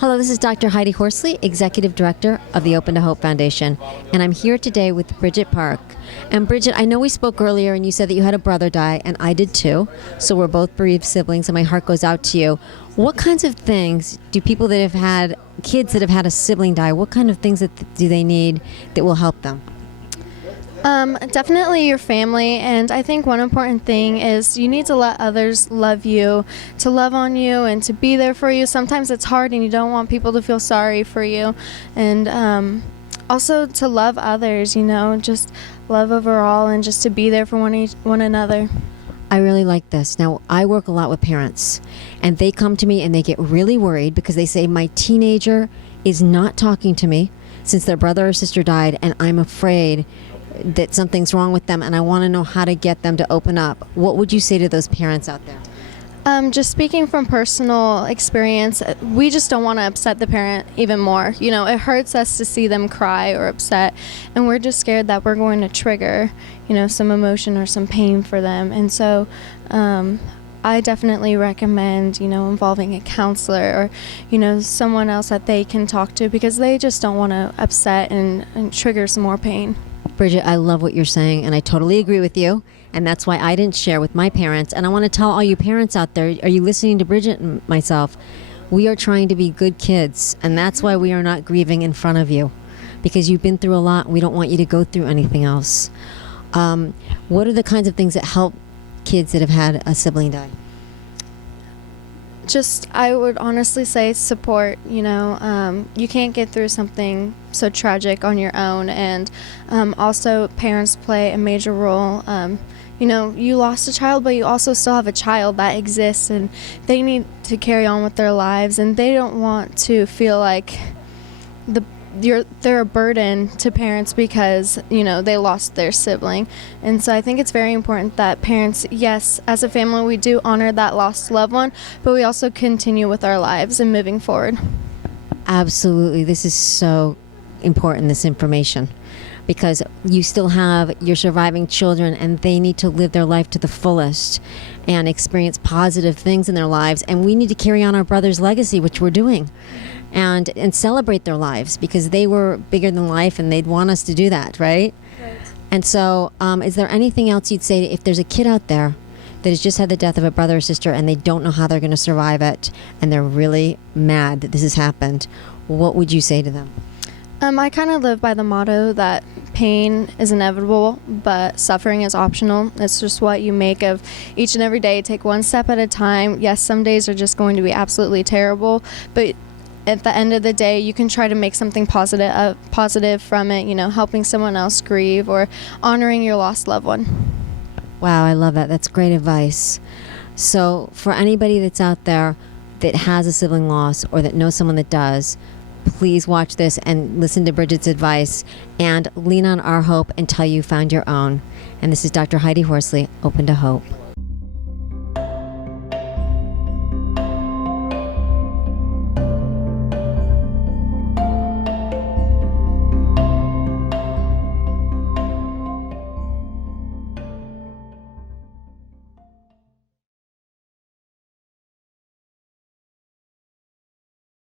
Hello, this is Dr. Heidi Horsley, Executive Director of the Open to Hope Foundation, and I'm here today with Bridget Park. And Bridget, I know we spoke earlier and you said that you had a brother die, and I did too, so we're both bereaved siblings, and my heart goes out to you. What kinds of things do people that have had, kids that have had a sibling die, what kind of things do they need that will help them? Definitely your family, and I think one important thing is you need to let others love you, to love on you and to be there for you. Sometimes it's hard and you don't want people to feel sorry for you, and also to love others, just love overall and just to be there for one another. I really like this. Now, I work a lot with parents, and they come to me and they get really worried because they say, my teenager is not talking to me since their brother or sister died, and I'm afraid that something's wrong with them, and I want to know how to get them to open up. What would you say to those parents out there? Just speaking from personal experience, we just don't want to upset the parent even more. It hurts us to see them cry or upset, and we're just scared that we're going to trigger, some emotion or some pain for them. And so I definitely recommend, involving a counselor or, someone else that they can talk to, because they just don't want to upset and trigger some more pain. Bridget, I love what you're saying, and I totally agree with you, and that's why I didn't share with my parents. And I want to tell all you parents out there, are you listening to Bridget and myself? We are trying to be good kids, and that's why we are not grieving in front of you, because you've been through a lot, and we don't want you to go through anything else. What are the kinds of things that help kids that have had a sibling die? I would honestly say support. You can't get through something so tragic on your own, and also parents play a major role. You lost a child, but you also still have a child that exists, and they need to carry on with their lives, and they don't want to feel like they're a burden to parents because they lost their sibling. And so I think it's very important that parents, yes, as a family, we do honor that lost loved one, but we also continue with our lives and moving forward. Absolutely. This is so important, this information, because you still have your surviving children, and they need to live their life to the fullest and experience positive things in their lives, and we need to carry on our brother's legacy, which we're doing, and celebrate their lives, because they were bigger than life and they'd want us to do that, right? Right. And so is there anything else you'd say if there's a kid out there that has just had the death of a brother or sister and they don't know how they're going to survive it, and they're really mad that this has happened? What would you say to them? I kind of live by the motto that pain is inevitable, but suffering is optional. It's just what you make of each and every day. Take one step at a time. Yes, some days are just going to be absolutely terrible, but at the end of the day, you can try to make something positive from it, helping someone else grieve or honoring your lost loved one. Wow, I love that. That's great advice. So for anybody that's out there that has a sibling loss or that knows someone that does, please watch this and listen to Bridget's advice and lean on our hope until you found your own. And this is Dr. Heidi Horsley, Open to Hope.